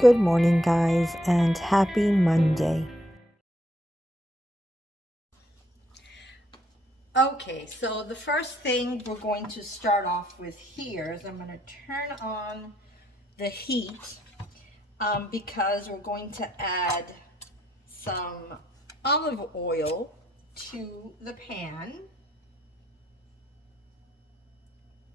Good morning, guys, and happy Monday. Okay, so the first thing we're going to start off with here is I'm going to turn on the heat because we're going to add some olive oil to the pan,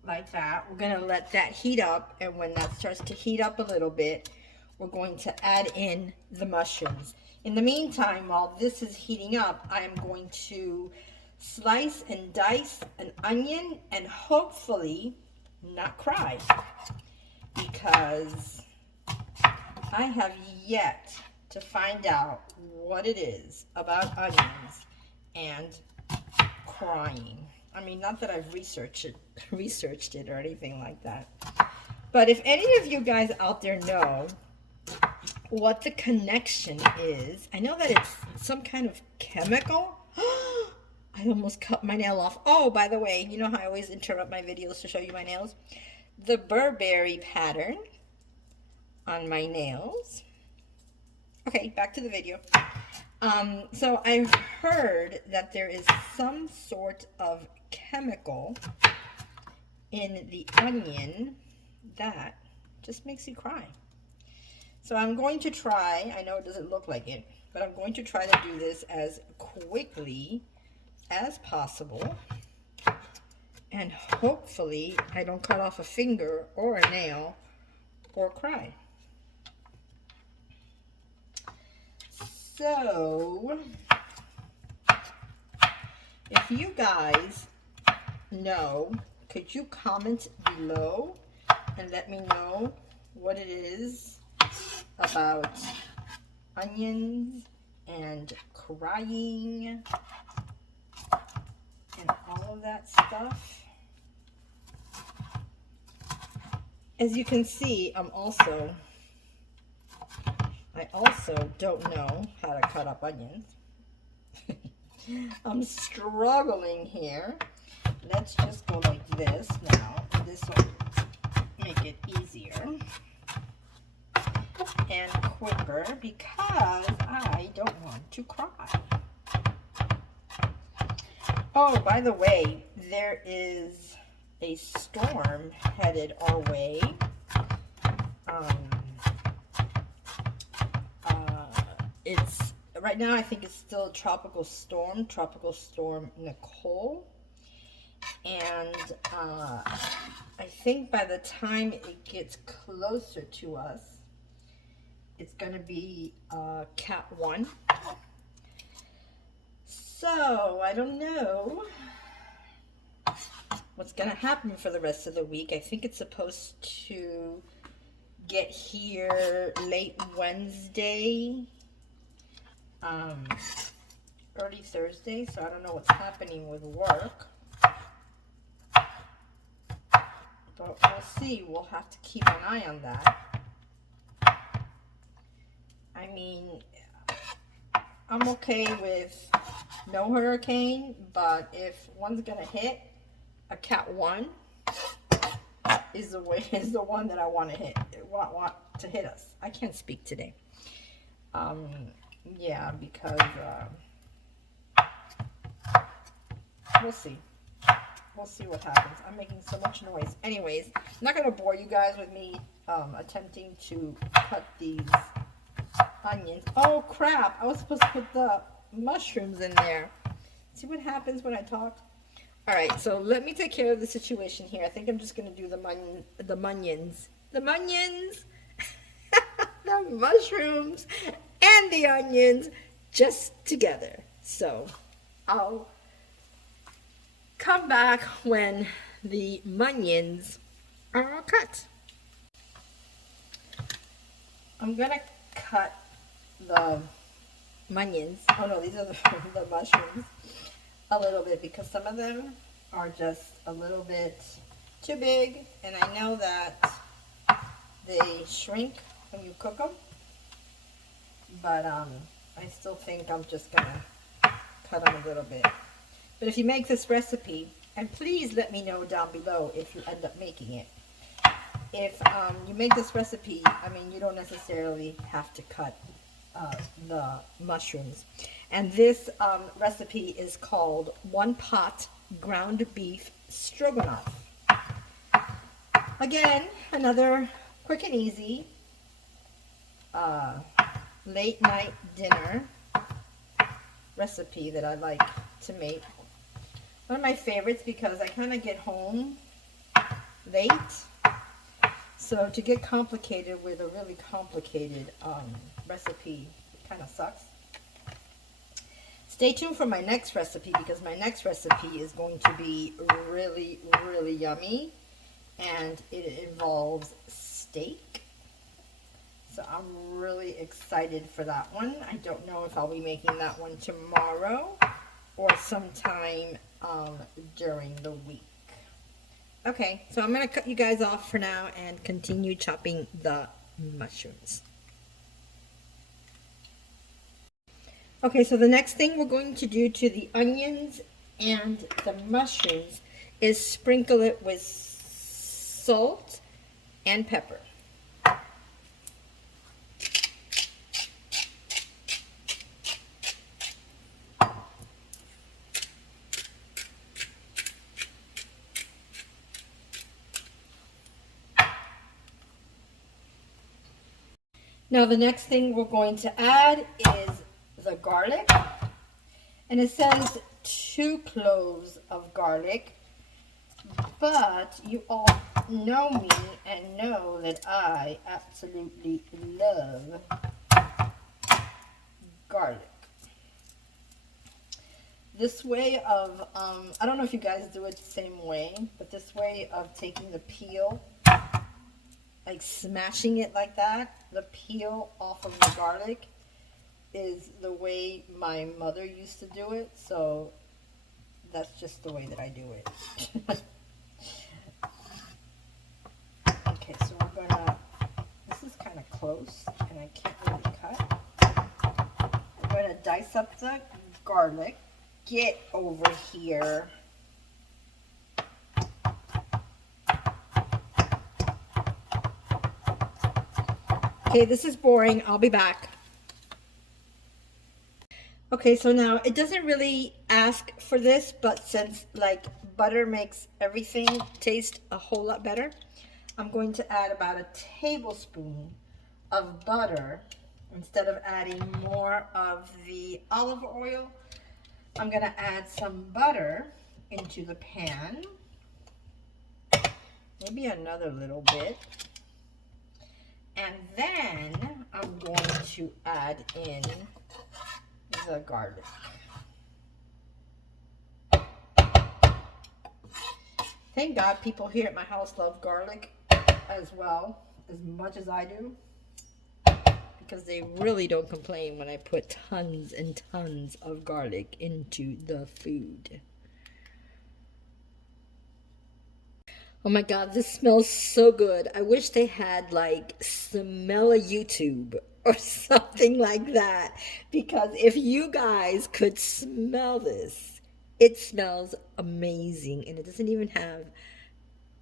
like that. We're going to let that heat up, and when that starts to heat up a little bit, we're going to add in the mushrooms. In the meantime, while this is heating up, I am going to slice and dice an onion and hopefully not cry, because I have yet to find out what it is about onions and crying. I mean, not that I've researched it or anything like that. But if any of you guys out there know what the connection is, I know that it's some kind of chemical. I almost cut my nail off. Oh, by the way, you know how I always interrupt my videos to show you my nails? The Burberry pattern on my nails. Okay, back to the video. So I've heard that there is some sort of chemical in the onion that just makes you cry. So I'm going to try, I know it doesn't look like it, but I'm going to try to do this as quickly as possible. And hopefully I don't cut off a finger or a nail or cry. So, if you guys know, could you comment below and let me know what it is about onions and crying and all of that stuff? As you can see, I also don't know how to cut up onions. I'm struggling here. Let's just go like this now. This will make it easier and quicker because I don't want to cry. Oh, by the way, there is a storm headed our way. It's right now, I think it's still a tropical storm Nicole, and I think by the time it gets closer to us, it's gonna be Cat 1. So I don't know what's gonna happen for the rest of the week. I think it's supposed to get here late Wednesday, early Thursday, so I don't know what's happening with work, but we'll see. We'll have to keep an eye on that. I mean, I'm okay with no hurricane, but if one's gonna hit, a Cat 1 is the one that I want to hit. Want to hit us. I can't speak today. Yeah, because we'll see. We'll see what happens. I'm making so much noise. Anyways, I'm not gonna bore you guys with me attempting to cut these onions. Oh crap! I was supposed to put the mushrooms in there. See what happens when I talk? All right, so let me take care of the situation here. I think I'm just gonna do the munions, the mushrooms, and the onions just together. So I'll come back when the munions are all cut. I'm gonna cut the munions. Oh no, these are the mushrooms. A little bit, because some of them are just a little bit too big, and I know that they shrink when you cook them, but I still think I'm just gonna cut them a little bit. But if you make this recipe, and please let me know down below if you end up making it, if you make this recipe, I mean, you don't necessarily have to cut the mushrooms. And this recipe is called One Pot Ground Beef Stroganoff. Again, another quick and easy late night dinner recipe that I like to make. One of my favorites because I kind of get home late. So to get complicated with a really complicated recipe kind of sucks. Stay tuned for my next recipe because my next recipe is going to be really, really yummy. And it involves steak. So I'm really excited for that one. I don't know if I'll be making that one tomorrow or sometime during the week. Okay, so I'm going to cut you guys off for now and continue chopping the mushrooms. Okay, so the next thing we're going to do to the onions and the mushrooms is sprinkle it with salt and pepper. Now the next thing we're going to add is the garlic. And it says 2 cloves of garlic. But you all know me and know that I absolutely love garlic. This way of, I don't know if you guys do it the same way, but this way of taking the peel, like smashing it like that, the peel off of the garlic is the way my mother used to do it, so that's just the way that I do it. Okay, so we're gonna, this is kind of close and I can't really cut. We're gonna dice up the garlic. Get over here. Okay, this is boring. I'll be back. Okay, so now it doesn't really ask for this, but since like butter makes everything taste a whole lot better, I'm going to add about a tablespoon of butter instead of adding more of the olive oil. I'm going to add some butter into the pan, maybe another little bit, and then I'm going to add in the garlic. Thank God people here at my house love garlic as well, as much as I do, because they really don't complain when I put tons and tons of garlic into the food. Oh my God, this smells so good. I wish they had like smell a YouTube or something like that, because if you guys could smell this, it smells amazing, and it doesn't even have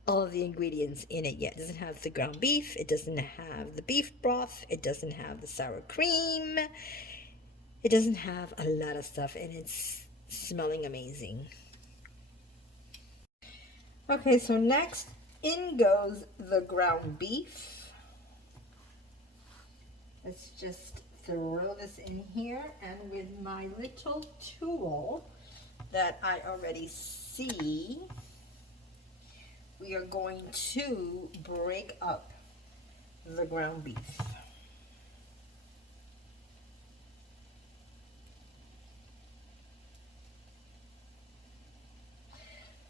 all of the ingredients in it yet. It doesn't have the ground beef, it doesn't have the beef broth, it doesn't have the sour cream, it doesn't have a lot of stuff, and it's smelling amazing. Okay, so next in goes the ground beef. Let's just throw this in here, and with my little tool that I already see, we are going to break up the ground beef.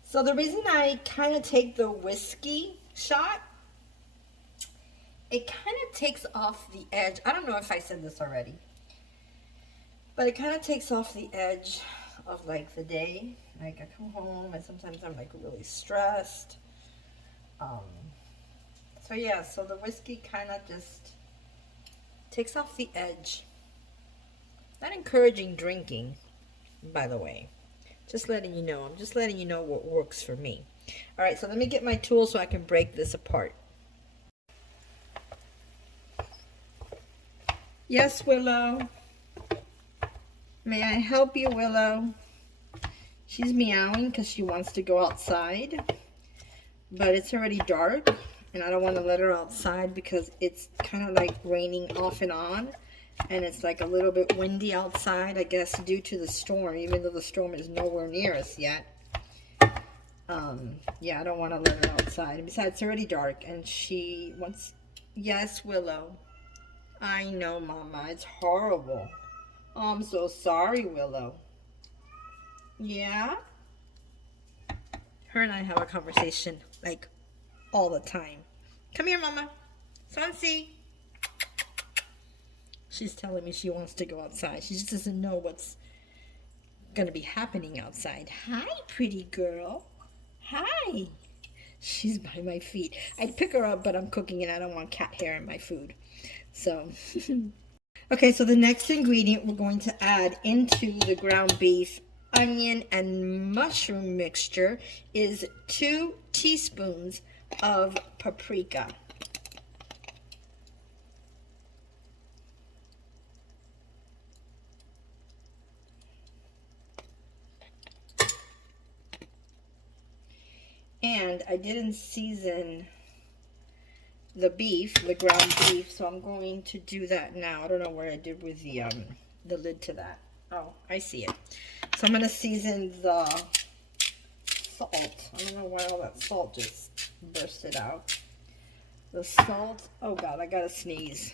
So the reason I kind of take the whiskey shot, it kind of takes off the edge. I don't know if I said this already, but it kind of takes off the edge of like the day. Like I come home and sometimes I'm like really stressed. So yeah, so the whiskey kind of just takes off the edge. Not encouraging drinking, by the way. Just letting you know. I'm just letting you know what works for me. All right, so let me get my tool so I can break this apart. Yes, Willow. May I help you, Willow? She's meowing because she wants to go outside, but it's already dark, and I don't want to let her outside because it's kind of like raining off and on, and it's like a little bit windy outside, I guess, due to the storm, even though the storm is nowhere near us yet. Yeah, I don't want to let her outside. And besides, it's already dark, and she wants... Yes, Willow. I know, Mama. It's horrible. Oh, I'm so sorry, Willow. Yeah? Her and I have a conversation, like, all the time. Come here, Mama. Swansea. She's telling me she wants to go outside. She just doesn't know what's going to be happening outside. Hi, pretty girl. Hi. She's by my feet. I'd pick her up, but I'm cooking and I don't want cat hair in my food. So, okay, so the next ingredient we're going to add into the ground beef, onion, and mushroom mixture is 2 teaspoons of paprika. And I didn't season the beef, the ground beef, so I'm going to do that now. I don't know what I did with the lid to that. Oh, I see it. So I'm going to season the salt. I don't know why all that salt just bursted out. The salt, oh God, I gotta sneeze.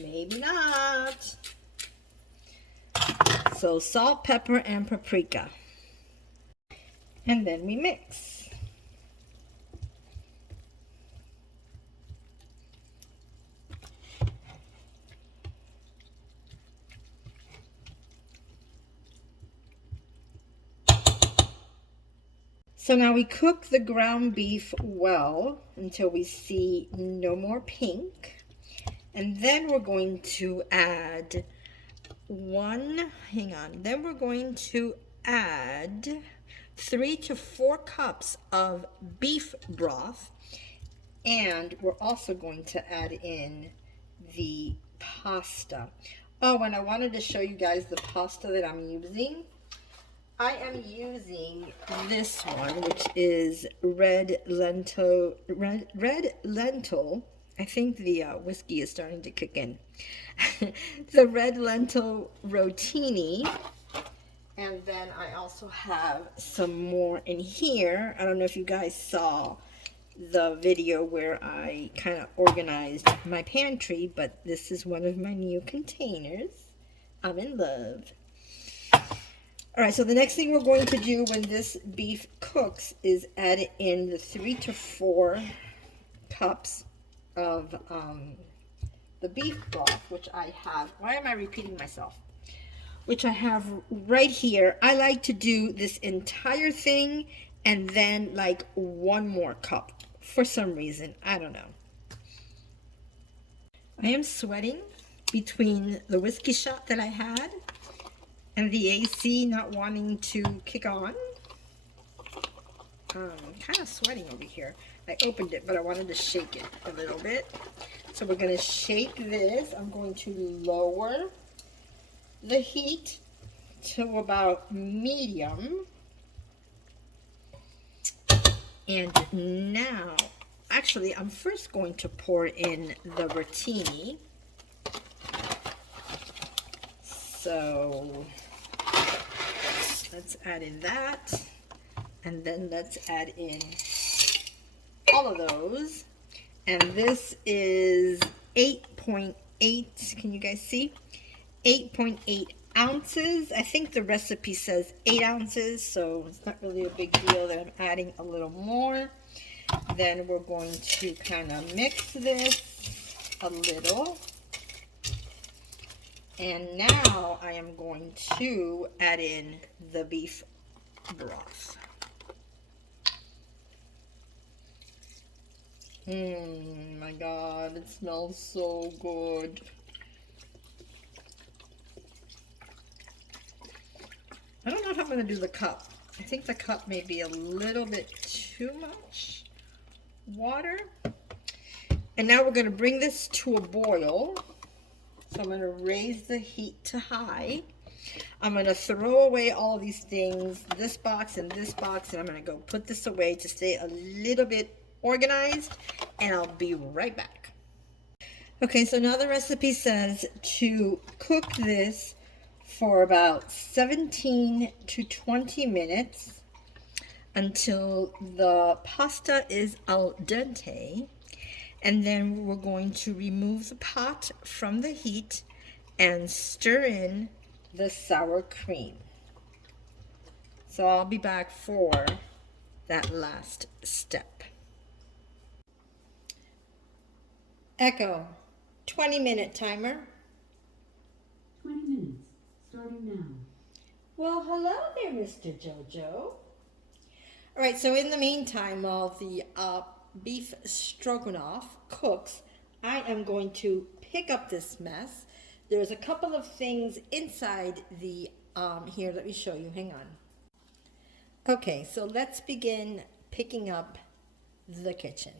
Maybe not. So salt, pepper, and paprika. And then we mix. So now we cook the ground beef well until we see no more pink. And then we're going to add then we're going to add 3 to 4 cups of beef broth, and we're also going to add in the pasta. Oh, and I wanted to show you guys the pasta that I'm using. I am using this one, which is red lentil. I think the whiskey is starting to kick in. The red lentil rotini. And then I also have some more in here. I don't know if you guys saw the video where I kind of organized my pantry, but this is one of my new containers. I'm in love. All right, so the next thing we're going to do when this beef cooks is add in the 3 to 4 cups of the beef broth, which I have. Why am I repeating myself? Which I have right here. I like to do this entire thing and then like 1 more cup for some reason. I don't know. I am sweating between the whiskey shot that I had and the AC not wanting to kick on. I'm kind of sweating over here. I opened it, but I wanted to shake it a little bit. So we're going to shake this. I'm going to lower the heat to about medium. And now, actually, I'm first going to pour in the rotini. So let's add in that. And then let's add in all of those. And this is 8.8, can you guys see? 8.8 ounces. I think the recipe says 8 ounces, so it's not really a big deal that I'm adding a little more. Then we're going to kind of mix this a little. And now I am going to add in the beef broth. My God, it smells so good. I don't know if I'm going to do the cup. I think the cup may be a little bit too much water. And now we're going to bring this to a boil. So I'm going to raise the heat to high. I'm going to throw away all these things, this box, and I'm going to go put this away to stay a little bit organized, and I'll be right back. Okay, so now the recipe says to cook this for about 17 to 20 minutes until the pasta is al dente. And then we're going to remove the pot from the heat and stir in the sour cream. So I'll be back for that last step. Echo, 20-minute timer. 20 minutes, starting now. Well, hello there, Mr. Jojo. All right, so in the meantime, while the beef stroganoff cooks, I am going to pick up this mess. There's a couple of things inside the, here, let me show you, hang on. Okay, so let's begin picking up the kitchen.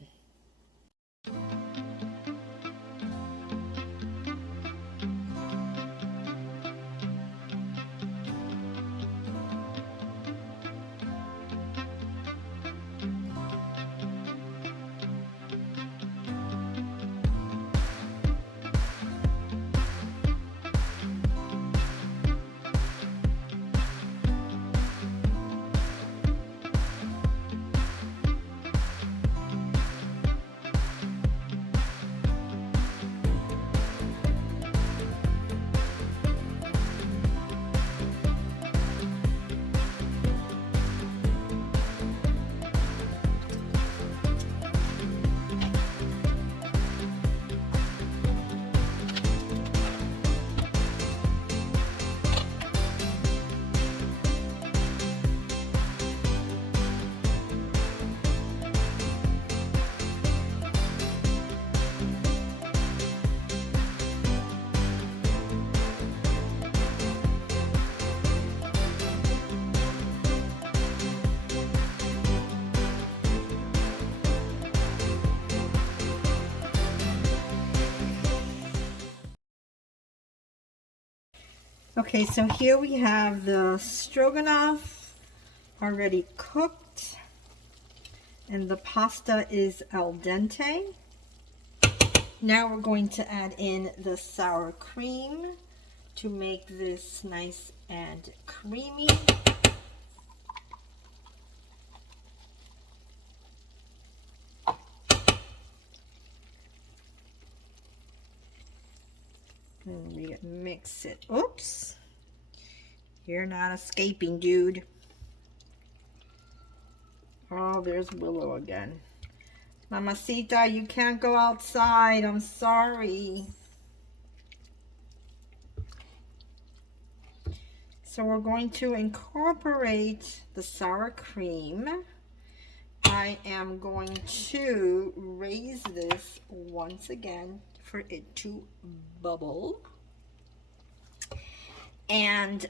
Okay, so here we have the stroganoff already cooked, and the pasta is al dente. Now we're going to add in the sour cream to make this nice and creamy. And we mix it. Oops. You're not escaping, dude. Oh, there's Willow again. Mamacita, you can't go outside. I'm sorry. So we're going to incorporate the sour cream. I am going to raise this once again for it to bubble. And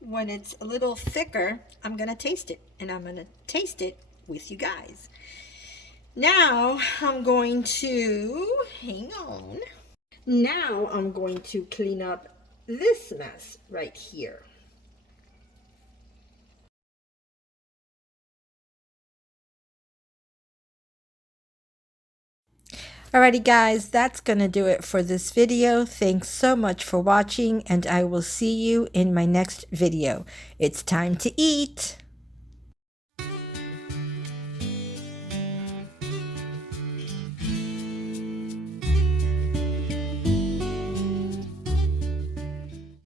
when it's a little thicker, I'm gonna taste it, and I'm gonna taste it with you guys. Now I'm going to, hang on. Now I'm going to clean up this mess right here. Alrighty guys, that's gonna do it for this video. Thanks so much for watching, and I will see you in my next video. It's time to eat.